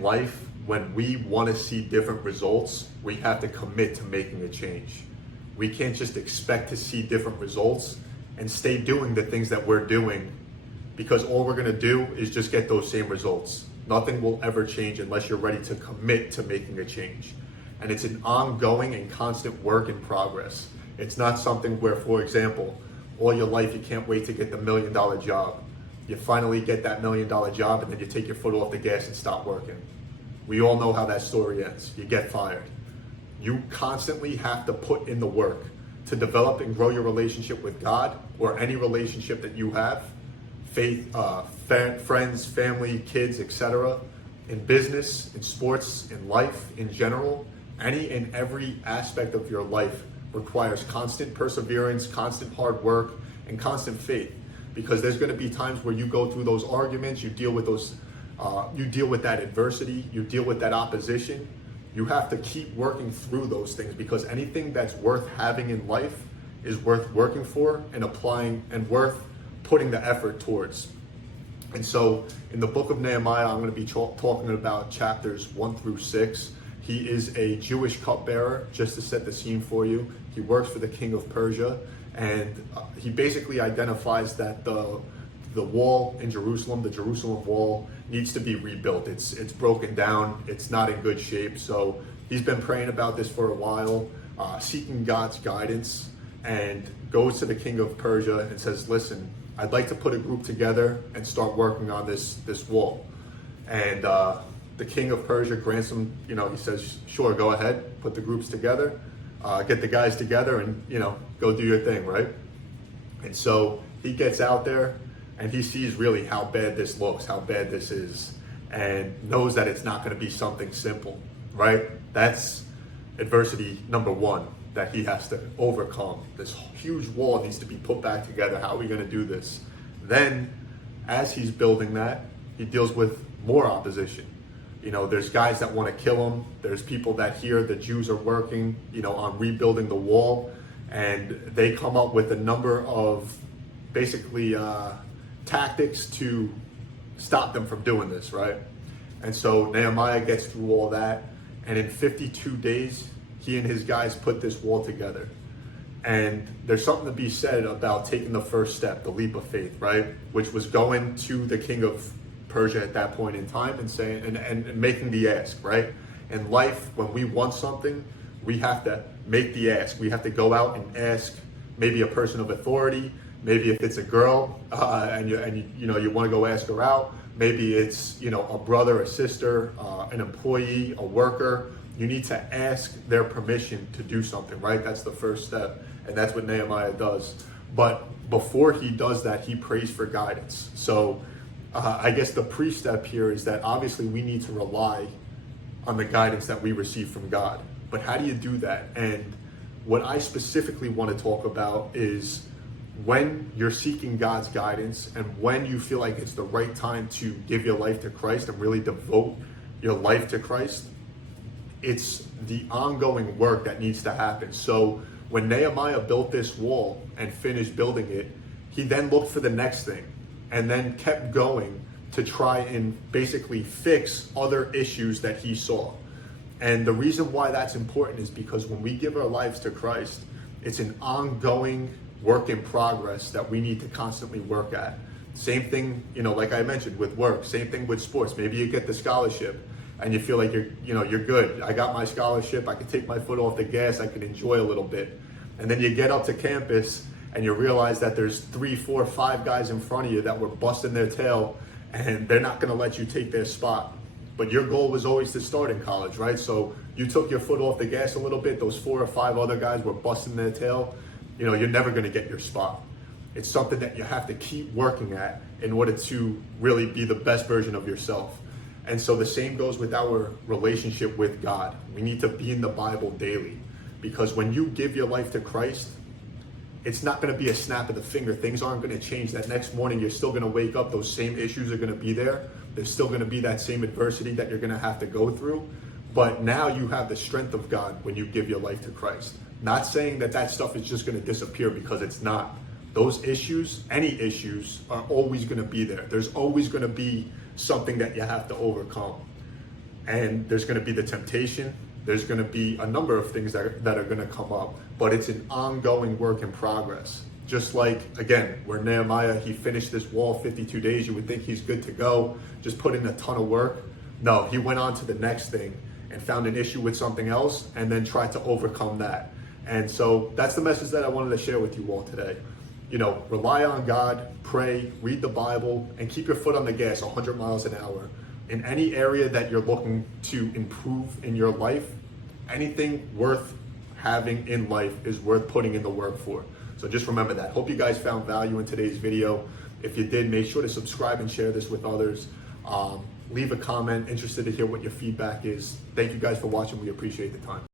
in life, when we want to see different results, we have to commit to making a change. We can't just expect to see different results and stay doing the things that we're doing, because all we're going to do is just get those same results. Nothing will ever change unless you're ready to commit to making a change. And it's an ongoing and constant work in progress. It's not something where, for example, all your life you can't wait to get the $1 million job. You finally get that $1 million job and then you take your foot off the gas and stop working. We all know how that story ends. You get fired. You constantly have to put in the work to develop and grow your relationship with God, or any relationship that you have, faith, friends, family, kids, etc. In business, in sports, in life, in general. Any and every aspect of your life requires constant perseverance, constant hard work, and constant faith. Because there's going to be times where you go through those arguments, you deal with those, you deal with that adversity, you deal with that opposition. You have to keep working through those things, because anything that's worth having in life is worth working for and applying, and worth putting the effort towards. And so in the book of Nehemiah, I'm going to be talking about chapters 1 through 6. He is a Jewish cupbearer, just to set the scene for you. He works for the king of Persia, and he basically identifies that the wall in Jerusalem, the Jerusalem wall, needs to be rebuilt. It's broken down. It's not in good shape. So he's been praying about this for a while, seeking God's guidance, and goes to the king of Persia and says, listen, I'd like to put a group together and start working on this wall. And the king of Persia grants him, he says, sure, go ahead, put the groups together, get the guys together, and, go do your thing, right? And so he gets out there and he sees really how bad this looks, how bad this is, and knows that it's not going to be something simple, right? That's adversity number one that he has to overcome. This huge wall needs to be put back together. How are we going to do this? Then, as he's building that, he deals with more opposition. There's guys that want to kill him. There's people that hear the Jews are working, on rebuilding the wall, and they come up with a number of basically tactics to stop them from doing this, right? And so Nehemiah gets through all that, and in 52 days, he and his guys put this wall together. And there's something to be said about taking the first step, the leap of faith, right? Which was going to the king of Persia at that point in time and saying, and making the ask, right? In life, when we want something, we have to make the ask. We have to go out and ask maybe a person of authority. Maybe if it's a girl and you want to go ask her out. Maybe it's a brother, a sister, an employee, a worker. You need to ask their permission to do something, right? That's the first step, and that's what Nehemiah does. But before he does that, he prays for guidance. So I guess the pre-step here is that obviously we need to rely on the guidance that we receive from God. But how do you do that? And what I specifically want to talk about is when you're seeking God's guidance and when you feel like it's the right time to give your life to Christ and really devote your life to Christ, it's the ongoing work that needs to happen. So when Nehemiah built this wall and finished building it, he then looked for the next thing and then kept going to try and basically fix other issues that he saw. And the reason why that's important is because when we give our lives to Christ, it's an ongoing work in progress that we need to constantly work at. Same thing, like I mentioned with work, same thing with sports. Maybe you get the scholarship and you feel like you're good. I got my scholarship, I can take my foot off the gas, I can enjoy a little bit. And then you get up to campus and you realize that there's 3, 4, 5 guys in front of you that were busting their tail and they're not gonna let you take their spot. But your goal was always to start in college, right? So you took your foot off the gas a little bit, those 4 or 5 other guys were busting their tail. You're never gonna get your spot. It's something that you have to keep working at in order to really be the best version of yourself. And so the same goes with our relationship with God. We need to be in the Bible daily, because when you give your life to Christ, it's not going to be a snap of the finger. Things aren't going to change. That next morning, you're still going to wake up. Those same issues are going to be there. There's still going to be that same adversity that you're going to have to go through. But now you have the strength of God when you give your life to Christ. Not saying that stuff is just going to disappear, because it's not. Those issues, any issues, are always going to be there. There's always going to be something that you have to overcome. and there's going to be the temptation. There's going to be a number of things that are going to come up, but it's an ongoing work in progress. Just like, again, where Nehemiah, he finished this wall 52 days, you would think he's good to go, just put in a ton of work. No, he went on to the next thing and found an issue with something else and then tried to overcome that. And so that's the message that I wanted to share with you all today. You know, rely on God, pray, read the Bible, and keep your foot on the gas 100 miles an hour. In any area that you're looking to improve in your life, anything worth having in life is worth putting in the work for. So just remember that. Hope you guys found value in today's video. If you did, make sure to subscribe and share this with others. Leave a comment, interested to hear what your feedback is. Thank you guys for watching. We appreciate the time.